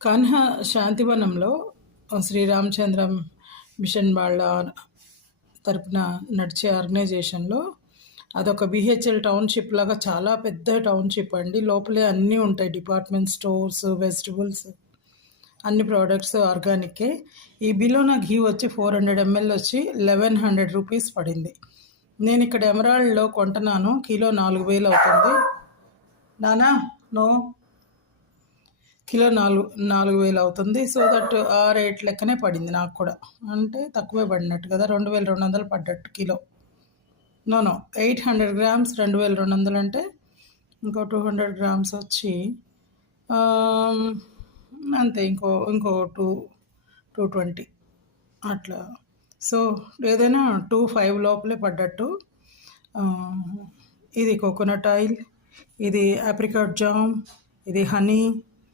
Kanha శాంతివనంలో Sriramachandra machine వాళ్ళ తరపున నడిచే ఆర్గనైజేషన్లో అదొక బిహెచ్ఎల్ టౌన్షిప్ లాగా చాలా పెద్ద టౌన్షిప్ అండి. లోపలే అన్నీ ఉంటాయి, డిపార్ట్మెంట్ స్టోర్స్, వెజిటబుల్స్, అన్ని ప్రోడక్ట్స్ ఆర్గానికే. ఈ బిలోనా ఘీ వచ్చి 400 ml వచ్చి 1100 రూపీస్ పడింది. నేను ఇక్కడ ఎమరాల్డ్లో కొంటున్నాను, కిలో 4000 అవుతుంది. నానా నో, కిలో 4000 అవుతుంది. సో దట్ ఆ రేట్ లెక్కనే పడింది నాకు కూడా, అంటే తక్కువే పడినట్టు కదా, 2200 పడ్డట్టు కిలో. నో 800 గ్రామ్స్ 2200 అంటే ఇంకో 200 గ్రామ్స్ వచ్చి అంతే, ఇంకో 220 అట్లా. సో ఏదైనా 25 లోపలే పడ్డట్టు. ఇది కోకోనట్ ఆయిల్, ఇది ఆప్రికాట్ జామ్, ఇది హనీ,